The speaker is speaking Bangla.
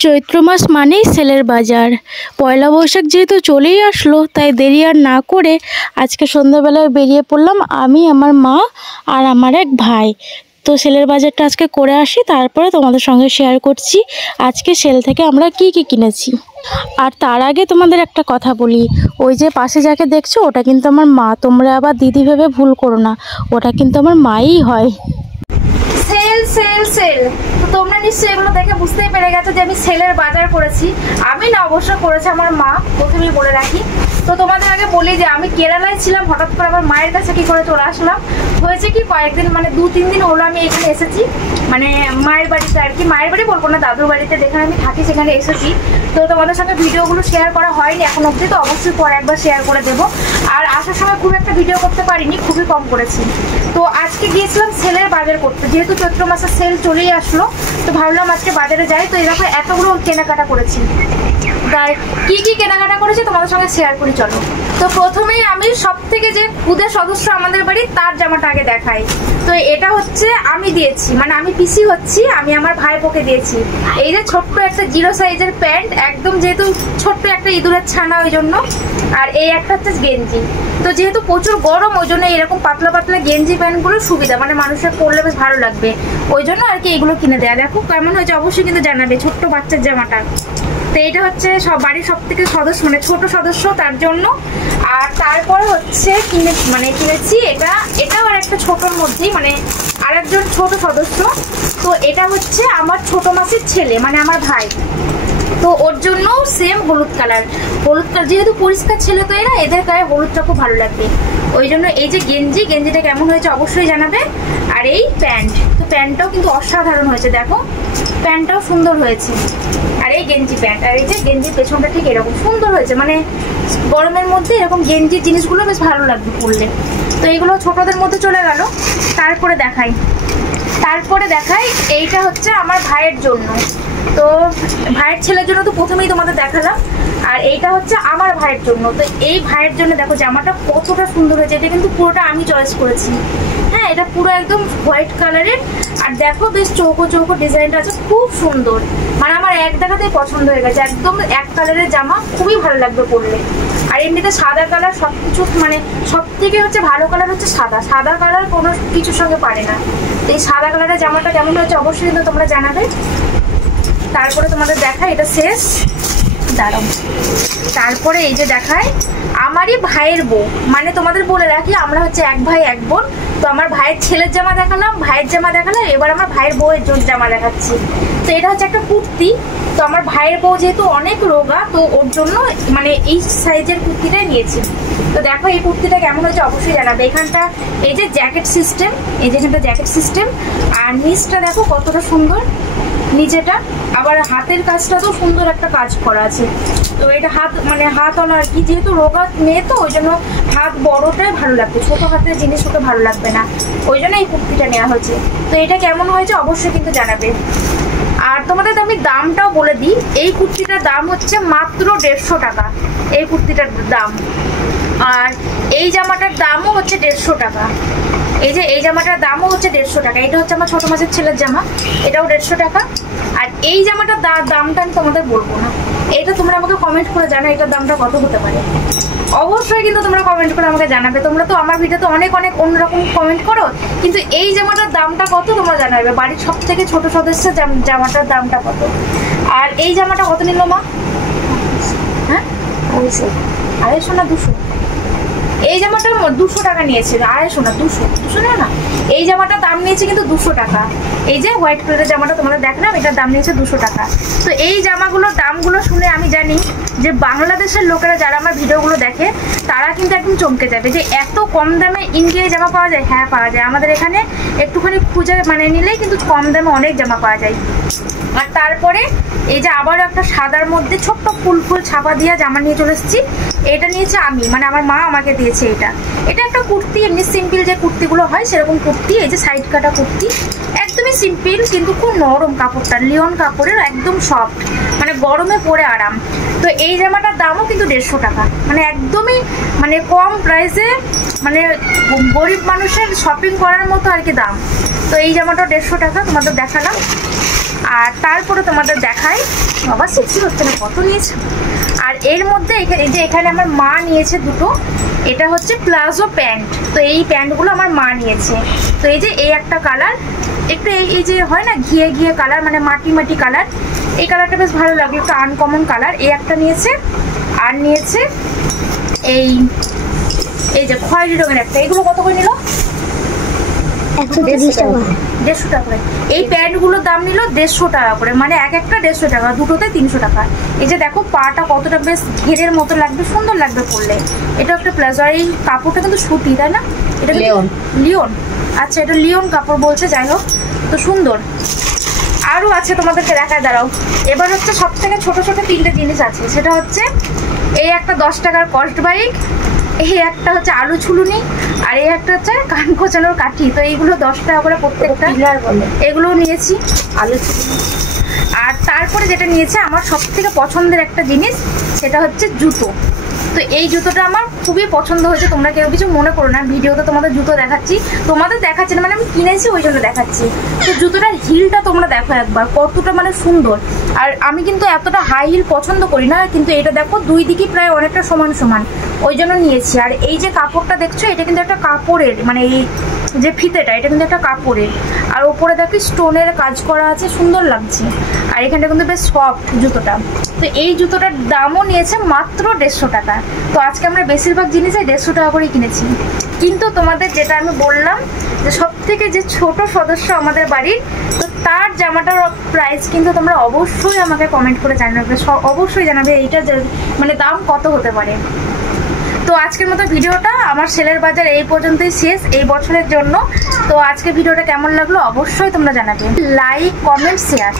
চৈত্র মাস মানেই সেলের বাজার। পয়লা বৈশাখ যেহেতু চলেই আসলো, তাই দেরি আর না করে আজকে সন্ধ্যাবেলায় বেরিয়ে পড়লাম আমি, আমার মা আর আমার এক ভাই। তো সেলের বাজারটা আজকে করে আসি, তারপরে তোমাদের সঙ্গে শেয়ার করছি আজকে সেল থেকে আমরা কি কি কিনেছি। আর তার আগে তোমাদের একটা কথা বলি, ওই যে পাশে যাকে দেখছো ওটা কিন্তু আমার মা, তোমরা আবার দিদি ভেবে ভুল করো না, ওটা কিন্তু আমার মাই হয়। সেল সেল সেল, তো তোমরা নিশ্চয়ই এগুলো দেখে বুঝতেই পেরে গেছো যে আমি সেলের বাজার করেছি। আমি না, অবশ্য করেছে আমার মা, প্রথমেই বলে রাখি। তো তোমাদের আগে বলি যে আমি কেরালায় ছিলাম, হঠাৎ করে আমার মায়ের কাছে কি করে চলে আসলাম। হয়েছে কি, কয়েকদিন মানে 2-3 দিন হলো আমি এখানে এসেছি, মানে মায়ের বাড়িতে আর কি। মায়ের বাড়ি বলবো না, দাদুর বাড়িতে যেখানে আমি থাকি সেখানে এসেছি। তো তোমাদের সঙ্গে ভিডিওগুলো শেয়ার করা হয়নি এখন অবধি, তো অবশ্যই পরে একবার শেয়ার করে দেবো। আর আসার সময় খুব একটা ভিডিও করতে পারিনি, খুবই কম করেছি। তো আজকে গিয়েছিলাম সেলের বাজার করতে, যেহেতু চৈত্র মাসে সেল চলেই আসলো, তো ভাবলাম আজকে বাজারে যাই। তো এরকম এতগুলো কেনাকাটা করেছি, তাই কি কি কেনাকাটা করেছি তোমাদের সঙ্গে শেয়ার করি চলো। তো প্রথমেই আমি সব থেকে যে খুদের সদস্য আমাদের বাড়ি, তার জামাটা আগে দেখাই। তো এটা হচ্ছে আমি দিয়েছি, মানে আমি পিসি হচ্ছি, আমি আমার ভাইপোকে দিয়েছি। এই যে ছোট্ট একটা 0 সাইজের প্যান্ট, একদম যেহেতু ছোট্ট একটা ইঁদুরের ছানা ওই জন্য। আর এই একটা হচ্ছে গেঞ্জি। তো যেহেতু প্রচুর গরম, ওই জন্য এরকম পাতলা পাতলা গেঞ্জি প্যান্টগুলো সুবিধা, মানে মানুষের পরলে বেশ ভালো লাগবে, ওই জন্য আর কি এগুলো কিনে দেয়া। দেখো কেমন হয়েছে অবশ্যই কিন্তু জানাবে, ছোট্ট বাচ্চার জামাটা। তো এটা হচ্ছে সব বাড়ির সব থেকে সদস্য, মানে ছোট সদস্য, তার জন্য। আর তারপরে হচ্ছে কিনেছি এটাও আর একটা ছোটোর মধ্যেই, মানে আরেকজন ছোট সদস্য। তো এটা হচ্ছে আমার ছোট মাসির ছেলে, মানে আমার ভাই। তো ওর জন্য সেম হলুদ কালার, যেহেতু পরিষ্কার ছেলে তো এরা, এদের গায়ে হলুদটা খুব ভালো লাগবে, ওই জন্য এই যে গেঞ্জিটা কেমন হয়েছে অবশ্যই জানাবে। আর এই প্যান্ট, তো প্যান্টটাও কিন্তু অসাধারণ হয়েছে, দেখো প্যান্টটাও সুন্দর হয়েছে। আর এই গেঞ্জি প্যান্ট, আর এই যে গেঞ্জির পেছনটা ঠিক এরকম সুন্দর হয়েছে, মানে গরমের মধ্যে এরকম গেঞ্জির জিনিসগুলো বেশ ভালো লাগবে পরলে। তো এইগুলো ছোটদের মধ্যে চলে গেল। তারপরে দেখাই এইটা হচ্ছে আমার ভাইয়ের জন্য। তো ভাইয়ের ছেলের জন্য তো প্রথমেই তোমাদের দেখালাম, আর এইটা হচ্ছে আমার ভাইয়ের জন্য। তো এই ভাইয়ের জন্য দেখো জামাটা কতটা সুন্দর হয়েছে, এটা কিন্তু পুরোটা আমি চয়েস করেছি। হ্যাঁ, এটা পুরো একদম হোয়াইট কালারের, আর দেখো বেশ চৌকো চৌকো ডিজাইনটা আছে, খুব সুন্দর, মানে আমার এক দেখাতেই পছন্দ হয়ে গেছে। একদম এক কালারের জামা, খুবই ভালো লাগবে পরলে। আর এমনিতে সাদা কালার সবকিছু, মানে সব থেকে হচ্ছে ভালো কালার হচ্ছে সাদা কালার কোনো কিছুর সঙ্গে পারে না। এই সাদা কালারের জামাটা কেমন হয়েছে অবশ্যই কিন্তু তোমরা জানাবে। তারপরে তোমাদের দেখাই, এটা শেষ, দাঁড়াও। তারপরে এই যে দেখায় আমারই ভাইয়ের বউ, মানে তোমাদের বলে রাখি আমরা হচ্ছে এক ভাই এক বোন। তো আমার ভাইয়ের ছেলের জামা দেখালাম, এবার আমার ভাইয়ের বউয়ের জামা দেখাচ্ছি। তো এটা হচ্ছে একটা কুর্তি। তো আমার ভাইয়ের বউ যেহেতু অনেক রোগা, তো ওর জন্য মানে এই সাইজের কুর্তিটাই নিয়েছি। তো দেখো এই কুর্তিটা কেমন হয়েছে অবশ্যই জানাবে। এখানটা এই যে জ্যাকেট সিস্টেম, আর নিচটা দেখো কতটা সুন্দর, নিচেটা আবার হাতের কাজটা তো সুন্দর একটা কাজ করা আছে। তো এটা হাতওয়ালা আর কি, যেহেতু রোগা মেয়ে তো ওই জন্য হাত বড়টাই ভালো লাগবে, ছোট হাতের জিনিস ওকে ভালো লাগবে না, ওই জন্য এই কুর্তিটা নেওয়া হয়েছে। তো এটা কেমন হয়েছে অবশ্যই কিন্তু জানাবে। আর তোমাদের আমি দামটাও বলে দিই, এই কুর্তিটার দাম হচ্ছে মাত্র 150 টাকা, এই কুর্তিটার দাম। আর এই জামাটার দামও হচ্ছে 150 টাকা। এই জামাটার দামও হচ্ছে 150 টাকা। এটা হচ্ছে আমার ছোট মাসের ছেলের জামা, এটাও 150 টাকা। আর এই জামাটার দামটা আমি তোমাদের বলবো না, এটা তোমরা আমাকে কমেন্ট করে জানো এটার দামটা কত হতে পারে। অবশ্যই কিন্তু তোমরা কমেন্ট করে আমাকে জানাবে। তোমরা তো আমার ভিডিওতে অনেক অন্যরকম কমেন্ট করো, কিন্তু এই জামাটার দামটা কত তোমরা জানাবে, বাড়ির সব থেকে ছোট সদস্যের জামাটার দামটা কত। আর এই জামাটা কত নিল মা? হ্যাঁ, 250 না 200? এই জামাটা 200 টাকা নিয়েছে, 250 না 200 না। এই জামাটার দাম নিয়েছে কিন্তু 200 টাকা। এই যে হোয়াইট কালারের জামাটা তোমাদের দেখলাম, এটার দাম নিয়েছে 200 টাকা। তো এই জামাগুলোর দামগুলো শুনে আমি জানি যে বাংলাদেশের লোকেরা যারা আমার ভিডিওগুলো দেখে তারা কিন্তু একদম চমকে যাবে যে এত কম দামে ইন্ডিয়ায় জামা পাওয়া যায়। হ্যাঁ, পাওয়া যায়, আমাদের এখানে একটুখানি খুঁজে নিলেই কিন্তু কম দামে অনেক জামা পাওয়া যায়। আর তারপরে এই যে আবারও একটা সাদার মধ্যে ছোট্ট ফুল ছাপা দিয়ে জামা নিয়ে চলে এসেছি। এটা নিয়েছে আমি, মানে আমার মা আমাকে দিয়েছে। এটা একটা কুর্তি, এমনি সিম্পল যে কুর্তিগুলো হয় সেরকম কুর্তি। এই যে সাইড কাটা কুর্তি, একদমই সিম্পল কিন্তু খুব নরম কাপড়টা, লিওন কাপড়ের, একদম সফট, মানে গরমে পরে আরাম। তো এই জামাটার দামও কিন্তু 150 টাকা, মানে একদমই মানে কম প্রাইসে, মানে গরিব মানুষের শপিং করার মতো আর কি দাম। তো এই জামাটা 150 টাকা তোমাদের দেখালাম। আর তারপরে তোমাদের দেখাই, বাবা সেক্সি হচ্ছে না, কত নিয়েছে। আর এর মধ্যে এই যে এখানে আমার মা নিয়েছে দুটো, এটা হচ্ছে প্লাজো প্যান্ট। তো এই প্যান্টগুলো আমার মা নিয়েছে। তো এই যে এই একটা কালার, একটু এই যে হয় না ঘিয়ে ঘিয়ে কালার, মানে মাটি মাটি কালার, এই কালারটা বেশ ভালো লাগলো, একটু আনকমন কালার। এই একটা নিয়েছে, আর নিয়েছে এই যে খয়েরি রঙের একটা। এগুলো কত করে নিল? 130 টাকা। 150 টাকা করে। এই প্যান্টগুলোর দাম নিল 150 টাকা করে, মানে এক একটা 150 টাকা, দুটোতে 300 টাকা। এই যে দেখো পাটা কতটা বেশ ঘেরের মতো লাগবে, সুন্দর লাগবে পরলে। এটা একটা প্লাজো, আর এই কাপড়টা কিন্তু সুতি, তাই না? এটা লিওন। আচ্ছা, এটা লিওন কাপড় বলছে, যাই হোক, তো সুন্দর। আরও আছে, তোমাদেরকে দেখায়, দাঁড়াও। এবার হচ্ছে সব থেকে ছোট ছোট 3টে জিনিস আছে, সেটা হচ্ছে এই একটা 10 টাকার কস্ট বাইক, এই একটা হচ্ছে আলু ছুলুনি, আর এই একটা হচ্ছে কান খোঁচানোর কাঠি। তো এইগুলো 10 টাকা করে প্রত্যেকটা, এগুলোও নিয়েছি, আলু ছুলুনি। আর তারপরে যেটা নিয়েছে আমার সব থেকে পছন্দের একটা জিনিস, সেটা হচ্ছে জুতো। তো এই জুতোটা আমার খুবই পছন্দ হয়েছে, তোমরা কেউ কিছু মনে করো না, ভিডিওতে তোমাদের জুতো দেখাচ্ছি, তোমাদের দেখাচ্ছি না, মানে আমি কিনেছি ওই জন্য দেখাচ্ছি। তো জুতোটার হিলটা তোমরা দেখো একবার, কতটা মানে সুন্দর। আর আমি কিন্তু এতটা হাই হিল পছন্দ করি না, কিন্তু এটা দেখো দুই দিকই প্রায় অনেকটা সমান সমান, ওই জন্য নিয়েছি। আর এই যে কাপড়টা দেখছো, এটা কিন্তু একটা কাপড়ের, মানে এই যে ফিতেটা, এটা কিন্তু একটা কাপড়ের। আর ওপরে দেখি স্টোনের কাজ করা আছে, সুন্দর লাগছে। আর এখানটা কিন্তু বেশ সফট জুতোটা। তো এই জুতোটার দামও নিয়েছে মাত্র 150 টাকা। তো আজকে আমরা বেশিরভাগ জিনিসই 150 টাকা করেই কিনেছি। কিন্তু তোমাদের যেটা আমি বললাম, যে সব থেকে যে ছোট সদস্য আমাদের বাড়ির, তো তার জামাটার প্রাইস কিন্তু তোমরা অবশ্যই আমাকে কমেন্ট করে জানাবে, অবশ্যই জানাবে এইটা মানে দাম কত হতে পারে। তো আজকের মতো ভিডিওটা আমার সেলের বাজার এই পর্যন্তই শেষ এই বছরের জন্য। তো আজকে ভিডিওটা কেমন লাগলো অবশ্যই তোমরা জানাবে, লাইক, কমেন্ট, শেয়ার।